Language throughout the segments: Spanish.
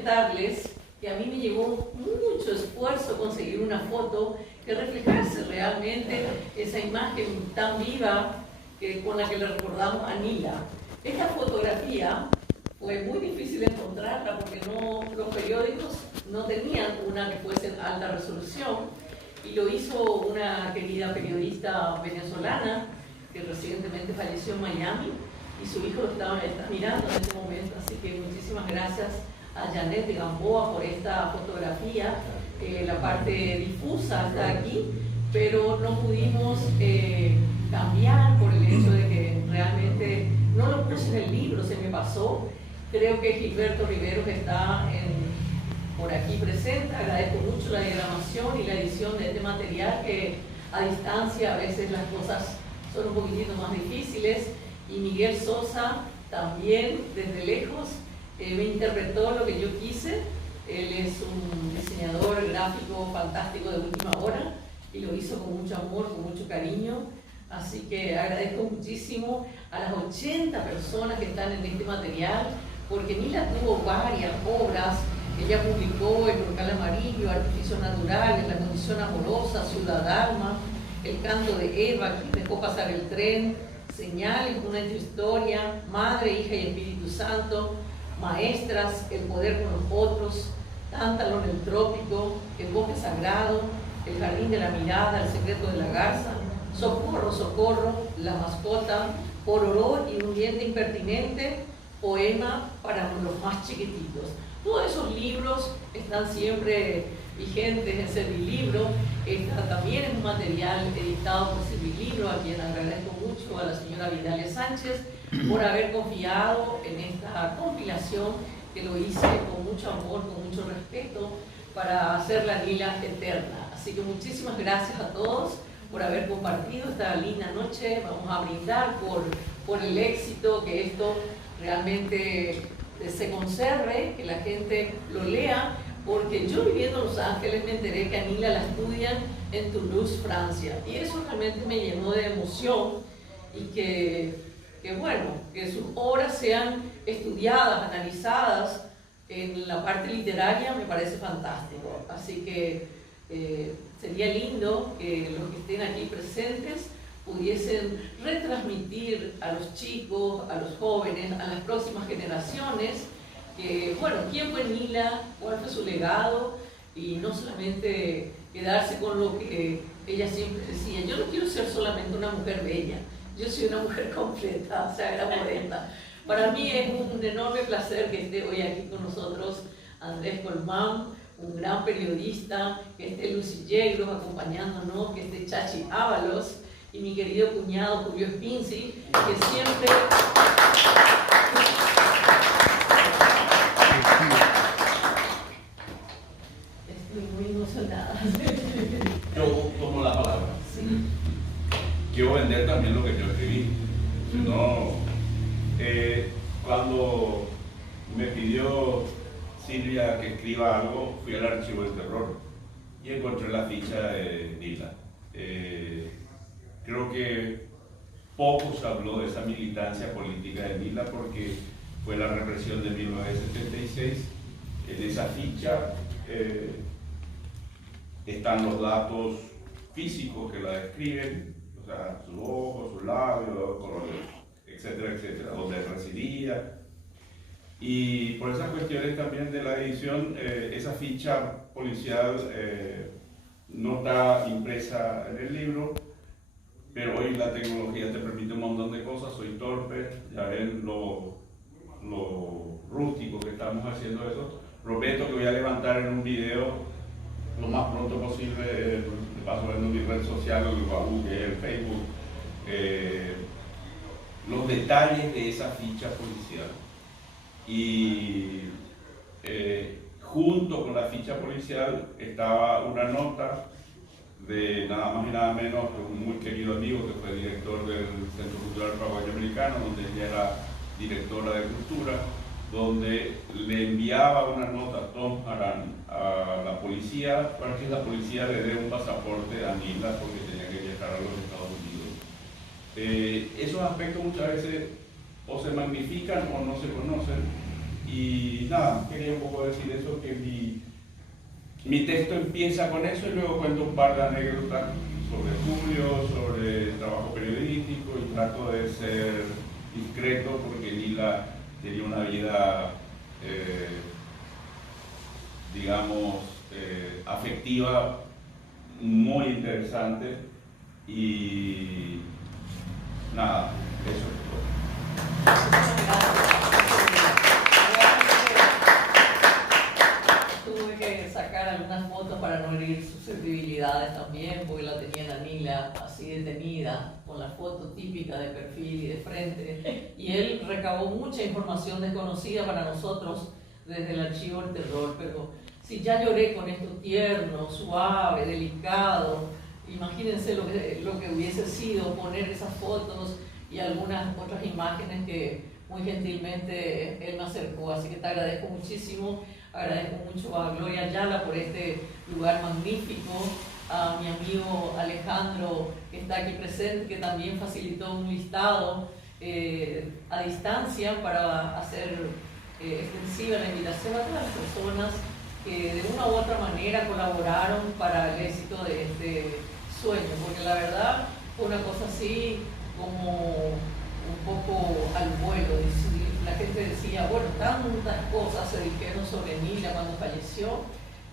comentarles que a mí me llevó mucho esfuerzo conseguir una foto que reflejase realmente esa imagen tan viva con la que le recordamos a Nila. Esta fotografía fue muy difícil encontrarla porque los periódicos no tenían una que fuese en alta resolución, y lo hizo una querida periodista venezolana que recientemente falleció en Miami, y su hijo lo está mirando en este momento. Así que muchísimas gracias a Janet de Gamboa por esta fotografía. La parte difusa está aquí, pero no pudimos cambiar por el hecho de que realmente no lo puse en el libro, se me pasó. Creo que Gilberto Riveros está por aquí presente. Agradezco mucho la diagramación y la edición de este material, que a distancia a veces las cosas son un poquitito más difíciles. Y Miguel Sosa también desde lejos me interpretó lo que yo quise. Él es un diseñador gráfico fantástico de última hora y lo hizo con mucho amor, con mucho cariño. Así que agradezco muchísimo a las 80 personas que están en este material, porque Nila tuvo varias obras. Ella publicó El Brocal Amarillo, Artificios Naturales, La Condición Amorosa, Ciudad Alma, El Canto de Eva, Aquí dejó pasar el tren, Señales, Una historia, Madre, Hija y Espíritu Santo, Maestras, El poder con los otros, Tántalo en el trópico, El bosque sagrado, El jardín de la mirada, El secreto de la garza, Socorro, socorro, La mascota, Pororó y un diente impertinente, Poema para los más chiquititos. Todos esos libros están siempre vigentes en Servilibro. Esta también es un material editado por Servilibro, a quien agradezco mucho, a la señora Vidalia Sánchez, por haber confiado en esta compilación, que lo hice con mucho amor, con mucho respeto, para hacer la Nila eterna. Así que muchísimas gracias a todos por haber compartido esta linda noche. Vamos a brindar por el éxito, que esto realmente se conserve, que la gente lo lea, porque yo, viviendo en Los Ángeles, me enteré que a Nila la estudian en Toulouse, Francia, y eso realmente me llenó de emoción, y que sus obras sean estudiadas, analizadas en la parte literaria, me parece fantástico. Así que sería lindo que los que estén aquí presentes pudiesen retransmitir a los chicos, a los jóvenes, a las próximas generaciones, que, quién fue Nila, cuál fue su legado, y no solamente quedarse con lo que ella siempre decía: yo no quiero ser solamente una mujer bella, yo soy una mujer completa, o sea, era poeta. Para mí es un enorme placer que esté hoy aquí con nosotros Andrés Colmán, un gran periodista, que esté Lucy Yegros acompañándonos, que esté Chachi Ábalos, y mi querido cuñado Julio Spinzi, que siempre... Estoy muy emocionada. Yo tomo la palabra. Sí. Quiero vender también lo que yo escribí. Cuando me pidió Silvia que escriba algo, fui al archivo del terror y encontré la ficha de Nila. Creo que poco se habló de esa militancia política de Nila, porque fue la represión de 1976. En esa ficha están los datos físicos que la describen, o sea, sus ojos, sus labios, colores, etcétera, etcétera, donde residía. Y por esas cuestiones también de la edición, esa ficha policial no está impresa en el libro, pero hoy la tecnología te permite un montón de cosas. Soy torpe, ya ven lo rústico que estamos haciendo eso. Prometo que voy a levantar en un video lo más pronto posible, de paso en mi red social, el Facebook, los detalles de esa ficha policial. Y junto con la ficha policial estaba una nota de nada más y nada menos que un muy querido amigo, que fue director del Centro Cultural Paraguayo Americano, donde ella era directora de cultura, donde le enviaba una nota a Tom Harán, a la policía, para que la policía le dé un pasaporte a Nila, porque tenía que viajar a los Estados Unidos. Esos aspectos muchas veces o se magnifican o no se conocen, Y nada, quería un poco decir eso, que mi texto empieza con eso y luego cuento un par de anécdotas sobre estudios, sobre trabajo periodístico y trato de ser discreto porque Nila tenía una vida, digamos, afectiva muy interesante y nada, eso es todo. Tuve que sacar algunas fotos para no herir susceptibilidades también, porque la tenían a Nila así detenida, con la foto típica de perfil y de frente. Y él recabó mucha información desconocida para nosotros desde el archivo del terror, pero si ya lloré con esto tierno, suave, delicado, imagínense lo que hubiese sido poner esas fotos y algunas otras imágenes que muy gentilmente él me acercó. Así que te agradezco muchísimo, agradezco mucho a Gloria Ayala por este lugar magnífico, a mi amigo Alejandro que está aquí presente, que también facilitó un listado a distancia para hacer extensiva la invitación a todas las personas que de una u otra manera colaboraron para el éxito de este sueño, porque la verdad fue una cosa así como un poco al vuelo. La gente decía, bueno, tantas cosas se dijeron sobre Nila cuando falleció,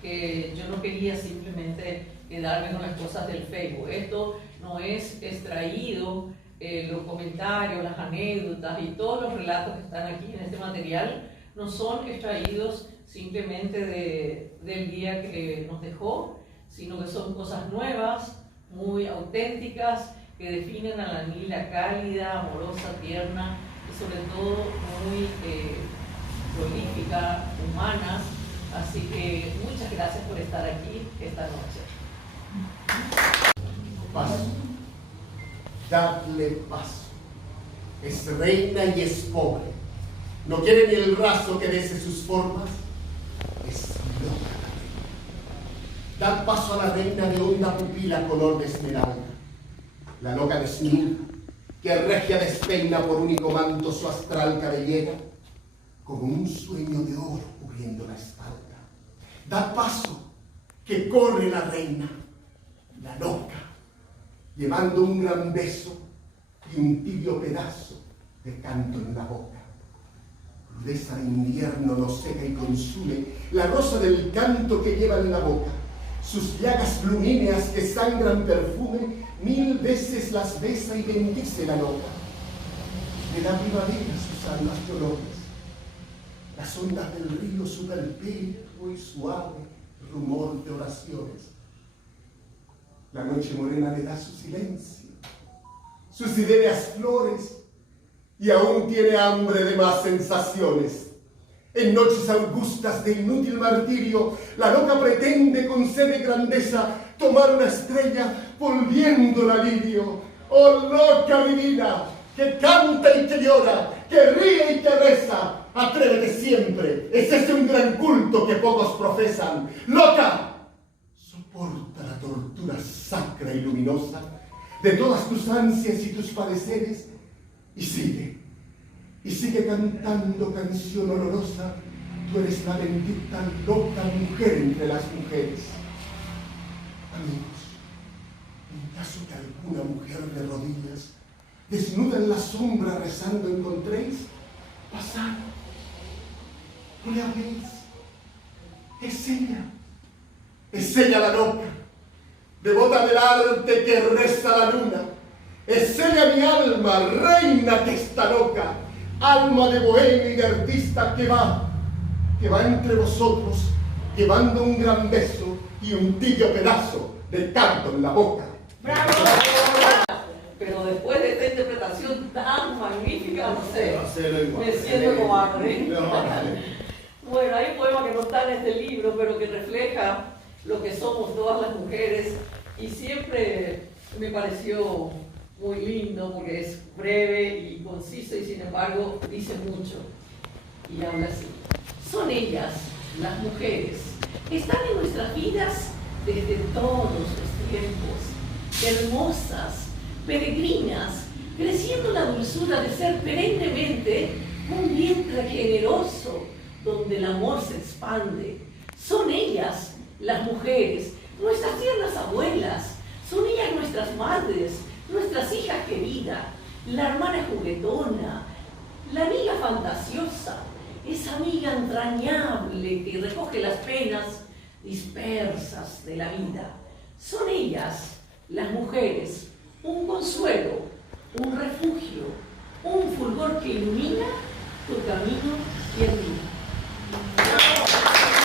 que yo no quería simplemente quedarme con las cosas del Facebook. Esto no es extraído, los comentarios, las anécdotas y todos los relatos que están aquí en este material no son extraídos simplemente del día que nos dejó, sino que son cosas nuevas, muy auténticas, que definen a la Nila cálida, amorosa, tierna y sobre todo muy prolífica, humana. Así que muchas gracias por estar aquí esta noche. Paso. Dadle paso. Es reina y es pobre. No quiere ni el raso que dese sus formas. Es loca la reina. Dad paso a la reina de honda pupila color de esmeralda. La loca desnuda, que regia despeina por único manto su astral cabellera, como un sueño de oro cubriendo la espalda. Dad paso, que corre la reina, la loca, llevando un gran beso y un tibio pedazo de canto en la boca. Crudeza de invierno nos seca y consume la rosa del canto que lleva en la boca. Sus llagas flumíneas que sangran perfume, 1000 veces las besa y bendice la loca. Le da primavera sus almas llorones. Las ondas del río su perpetuo y suave rumor de oraciones. La noche morena le da su silencio, sus ideas flores, y aún tiene hambre de más sensaciones. En noches augustas de inútil martirio, la loca pretende con sed de grandeza tomar una estrella, volviéndola lirio. ¡Oh loca divina, que canta y que llora, que ríe y que reza! Atrévete siempre, es ese un gran culto que pocos profesan. ¡Loca! Soporta la tortura sacra y luminosa de todas tus ansias y tus padeceres y sigue cantando canción olorosa. Tú eres la bendita loca mujer entre las mujeres. Amigos, en caso que alguna mujer de rodillas, desnuda en la sombra rezando encontréis, pasad, no le habléis. Es ella la loca, devota del arte que reza la luna. Es ella mi alma, reina que está loca, alma de bohemio y de artista que va entre vosotros, llevando un gran beso y un tibio pedazo de canto en la boca. ¡Bravo! Pero después de esta interpretación tan magnífica, no sé, me siento como hambre. Bueno, hay un poema que no está en este libro, pero que refleja lo que somos todas las mujeres, y siempre me pareció muy lindo porque es breve y conciso y sin embargo dice mucho. Y habla así: son ellas, las mujeres, que están en nuestras vidas desde todos los tiempos, hermosas, peregrinas, creciendo la dulzura de ser perennemente un vientre generoso, donde el amor se expande. Son ellas, las mujeres, nuestras tiernas abuelas, son ellas nuestras madres, nuestras hijas queridas, la hermana juguetona, la amiga fantasiosa, esa amiga entrañable que recoge las penas dispersas de la vida. Son ellas, las mujeres, un consuelo, un refugio, un fulgor que ilumina tu camino y el mío.